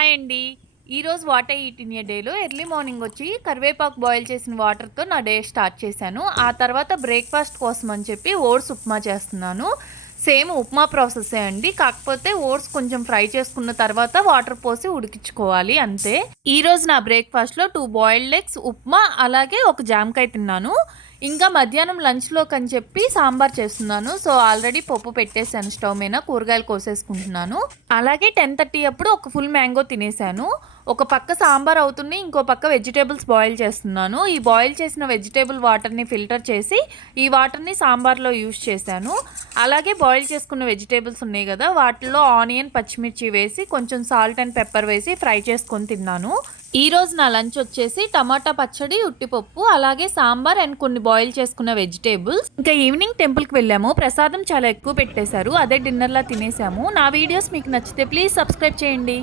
Hi అండి. ఈరోజు what I eat in a డేలో ఎర్లీ మార్నింగ్ వచ్చి కరివేపాకు బాయిల్ చేసిన వాటర్‌తో నా డే స్టార్ట్ చేశాను. ఆ తర్వాత బ్రేక్‌ఫాస్ట్ కోసం అని చెప్పి ఓట్స్ ఉప్మా చేస్తున్నాను. సేమ్ ఉప్మా ప్రాసెసే అండి. కాకపోతే ఓట్స్ కొంచెం ఫ్రై చేసుకున్న తర్వాత వాటర్ పోసి ఉడికించుకోవాలి అంతే. ఈరోజు నా బ్రేక్‌ఫాస్ట్‌లో 2 బాయిల్డ్ ఎగ్స్, ఉప్మా అలాగే ఒక జామకాయ తిన్నాను. ఇంకా మధ్యాహ్నం లంచ్‌లోకని చెప్పి సాంబార్ చేస్తున్నాను. సో, ఆల్రెడీ పప్పు పెట్టేసాను స్టవ్ మీద. కూరగాయలు కోసేసుకుంటున్నాను. అలాగే 10:30 అప్పుడు ఒక ఫుల్ మ్యాంగో తినేసాను. ఒక పక్క సాంబార్ అవుతుంది. ఇంకో పక్క వెజిటబుల్స్ బాయిల్ చేస్తున్నాను. ఈ బాయిల్ చేసిన వెజిటబుల్ వాటర్‌ని ఫిల్టర్ చేసి, ఈ వాటర్‌ని సాంబార్‌లో యూజ్ చేశాను. అలాగే బాయిల్ చేసుకున్న వెజిటబుల్స్ ఉన్నాయి కదా! వాటిల్లో ఆనియన్, పచ్చిమిర్చి వేసి కొంచెం సాల్ట్ అండ్ పెప్పర్ వేసి ఫ్రై చేసుకొని తిన్నాను. ఈరోజు నా లంచ్ వచ్చేసి టమాటా పచ్చడి, ఉట్టిపప్పు, అలాగే సాంబార్ అండ్ కొన్ని బాయిల్ చేసుకున్న వెజిటేబుల్స్. ఇంకా ఈవినింగ్ టెంపుల్కి వెళ్ళాము. ప్రసాదం చాలా ఎక్కువ పెట్టేశారు. అదే డిన్నర్లా తినేసాము. నా వీడియోస్ మీకు నచ్చితే ప్లీజ్ సబ్స్క్రైబ్ చేయండి.